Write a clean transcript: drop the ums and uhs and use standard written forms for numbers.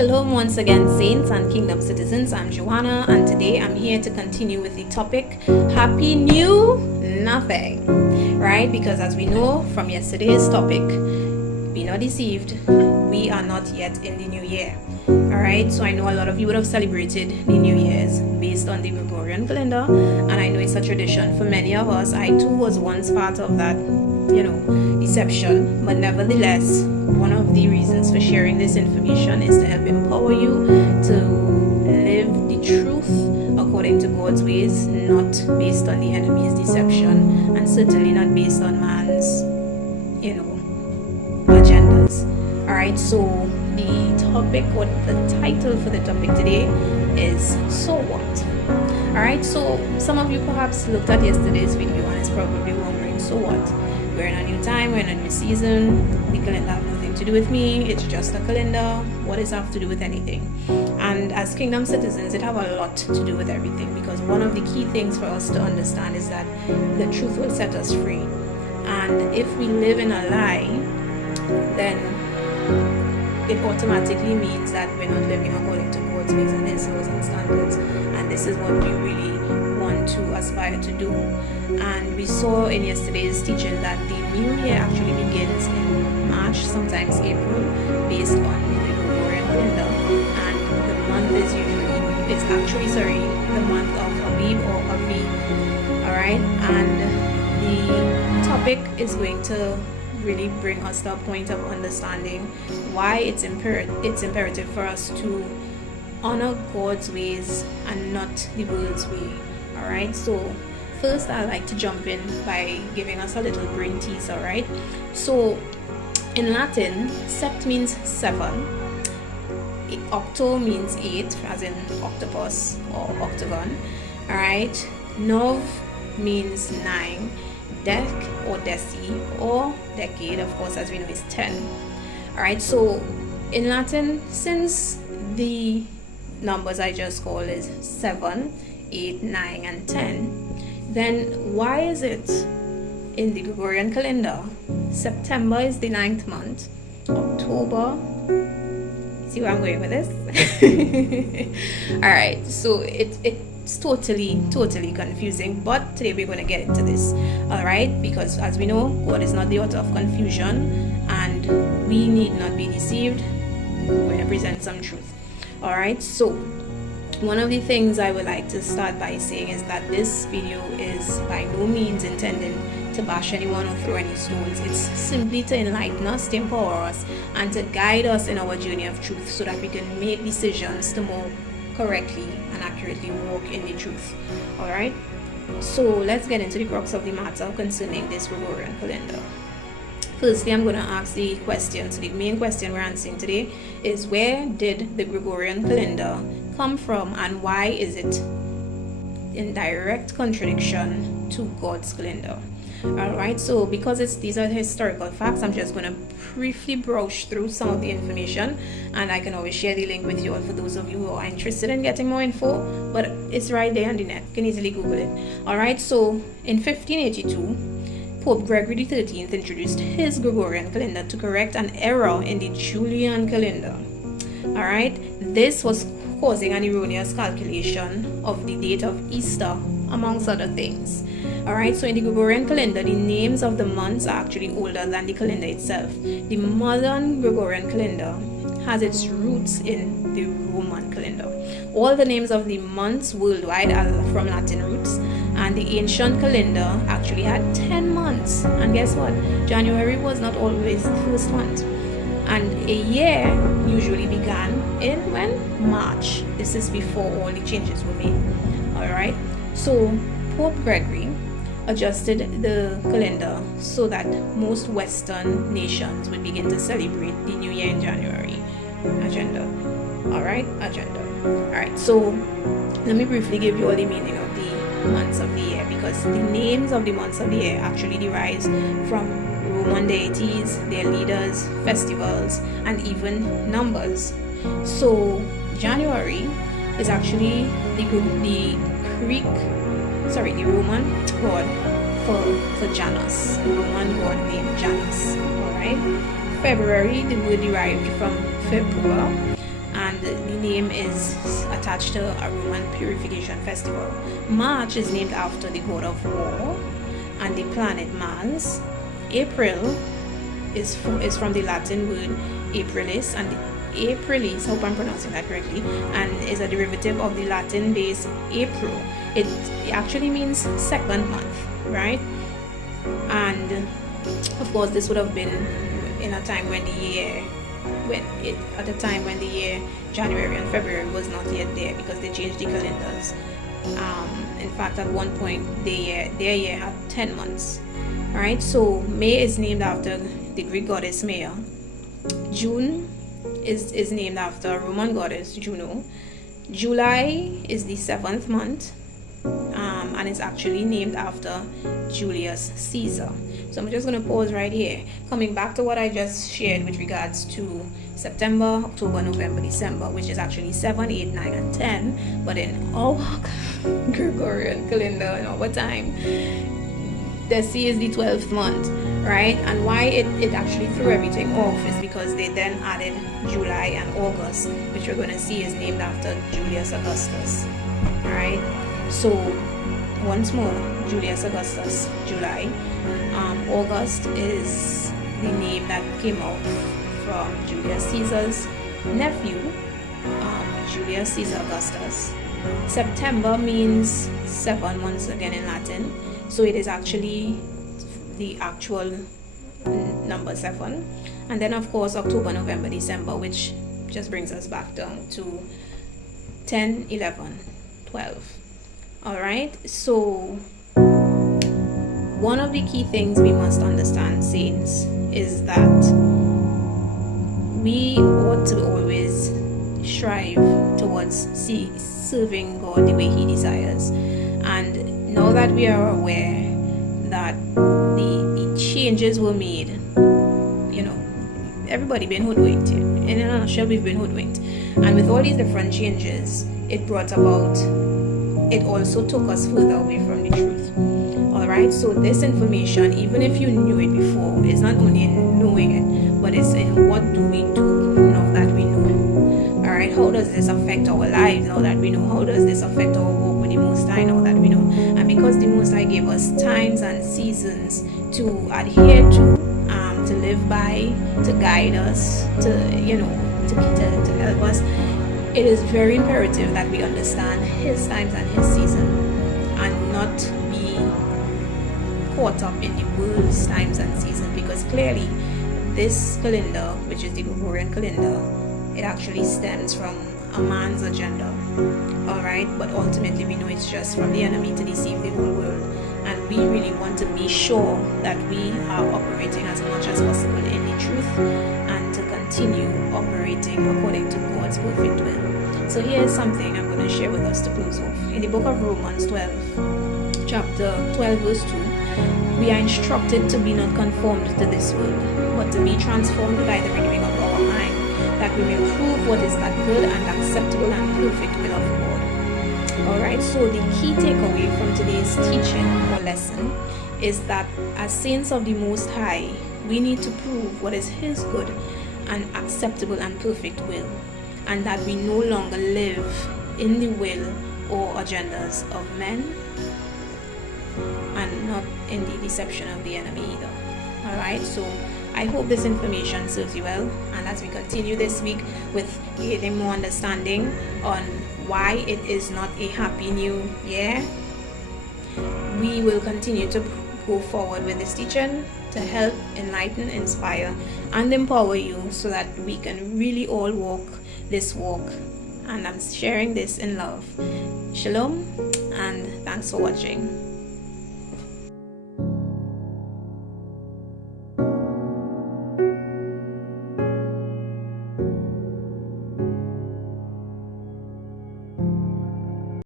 Shalom once again, saints and kingdom citizens. I'm Joanna, and today I'm here to continue with the topic Happy New Nothing, right? Because as we know from yesterday's topic, be not deceived, we are not yet in the new year. Alright, so I know a lot of you would have celebrated the New Year's based on the Gregorian calendar, and I know it's a tradition for many of us. I too was once part of that, deception, but nevertheless, one of the reasons for sharing this information is to help empower you to live the truth according to God's ways, not based on the enemy's deception, and certainly not based on man's, agendas. Alright, so the topic, or the title for the topic today is So What? Alright, so some of you perhaps looked at yesterday's video and is probably wondering, so what? We're in a new time, we're in a new season, the calendar has nothing to do with me, it's just a calendar, what does it have to do with anything? And as kingdom citizens, it have a lot to do with everything, because one of the key things for us to understand is that the truth will set us free. And if we live in a lie, then it automatically means that we're not living according to God's ways and His laws and standards. And this is what we really want to aspire to do. And we saw in yesterday's teaching that the new year actually begins in March, sometimes April, based on the Gregorian calendar. And the month is the month of Habib or Aviv. Alright, and the topic is going to really bring us to a point of understanding why it's imperative for us to honor God's ways and not the world's way. Alright, so first I'd like to jump in by giving us a little brain tease. Alright, so in Latin, sept means 7, octo means 8, as in octopus or octagon. Alright, nov means 9, dec or deci or decade, of course, as we know, is 10. Alright, so in Latin, since the numbers I just called is 7, 8, 9 and 10, then why is it in the Gregorian calendar September is the 9th month, October, see where I'm going with this? Alright, so it's totally confusing, but today we're going to get into this. Alright, because as we know, God is not the author of confusion, and we need not be deceived. We're going to present some truth. Alright, so one of the things I would like to start by saying is that this video is by no means intended to bash anyone or throw any stones. It's simply to enlighten us, to empower us, and to guide us in our journey of truth so that we can make decisions to more correctly and accurately walk in the truth. Alright, so let's get into the crux of the matter concerning this Gregorian calendar. Firstly, I'm going to ask the question. So the main question we're answering today is, where did the Gregorian calendar come from, and why is it in direct contradiction to God's calendar? Alright, so because these are historical facts, I'm just going to briefly browse through some of the information, and I can always share the link with you all for those of you who are interested in getting more info, but it's right there on the net, you can easily Google it. Alright, so in 1582, Pope Gregory XIII introduced his Gregorian calendar to correct an error in the Julian calendar. Alright, this was causing an erroneous calculation of the date of Easter, amongst other things. Alright, so in the Gregorian calendar, the names of the months are actually older than the calendar itself. The modern Gregorian calendar has its roots in the Roman calendar. All the names of the months worldwide are from Latin roots, and the ancient calendar actually had 10 months. And guess what? January was not always the first month. And a year usually began in March. This is before all the changes were made. Alright, so Pope Gregory adjusted the calendar so that most Western nations would begin to celebrate the new year in January. Agenda. Alright, so let me briefly give you all the meaning of the months of the year, because the names of the months of the year actually derives from Roman deities, their leaders, festivals, and even numbers. So January is actually the Roman god for Janus, the Roman god named Janus. Alright, February, the word derived from February, and and the name is attached to a Roman purification festival. March is named after the god of war and the planet Mars. April is from the Latin word aprilis, and aprilis, hope I'm pronouncing that correctly, and is a derivative of the Latin base April. It actually means second month, right? And of course this would have been in a time when the year January and February was not yet there, because they changed the calendars. In fact, at one point their year had 10 months. Alright, so May is named after the Greek goddess Maya. June is named after a Roman goddess Juno. July is the 7th month, and it's actually named after Julius Caesar. So I'm just going to pause right here. Coming back to what I just shared with regards to September, October, November, December, which is actually 7, 8, 9, and 10. But in our Gregorian calendar and our time, the C is the 12th month, right? And why it actually threw everything off is because they then added July and August, which we're going to see is named after Julius Augustus, right? So once more, Julius Augustus, July. August is the name that came out from Julius Caesar's nephew, Julius Caesar Augustus. September means 7 once again in Latin, so it is actually the actual number 7. And then of course October, November, December, which just brings us back down to 10, 11, 12. Alright, so one of the key things we must understand, saints, is that we ought to always strive towards serving God the way He desires. And now that we are aware that the changes were made, you know, everybody been hoodwinked. In a nutshell, we've been hoodwinked. And with all these different changes, it also took us further away from the truth. Alright, so this information, even if you knew it before, is not only in knowing it, but it's in what do we do now that we know. Alright, how does this affect our lives now that we know? How does this affect our walk with the Most High now that we know? And because the Most High gave us times and seasons to adhere to live by, to guide us, to help us, it is very imperative that we understand His times and His season, and not be caught up in the world's times and season, because clearly this calendar, which is the Gregorian calendar, it actually stems from a man's agenda. Alright, but ultimately we know it's just from the enemy to deceive the whole world, and we really want to be sure that we are operating as much as possible in the truth, and to continue operating according to God's perfect will. So here's something I'm going to share with us to close off. In the book of Romans 12, chapter 12 verse 2, we are instructed to be not conformed to this world, but to be transformed by the renewing of our mind, that we may prove what is that good and acceptable and perfect will of God. Alright, so the key takeaway from today's teaching or lesson is that as saints of the Most High, we need to prove what is His good and acceptable and perfect will, and that we no longer live in the will or agendas of men, and not in the deception of the enemy either. Alright, so I hope this information serves you well, and as we continue this week with getting more understanding on why it is not a happy new year, we will continue to go forward with this teaching to help enlighten, inspire, and empower you, so that we can really all walk this walk. And I'm sharing this in love. Shalom, and thanks for watching.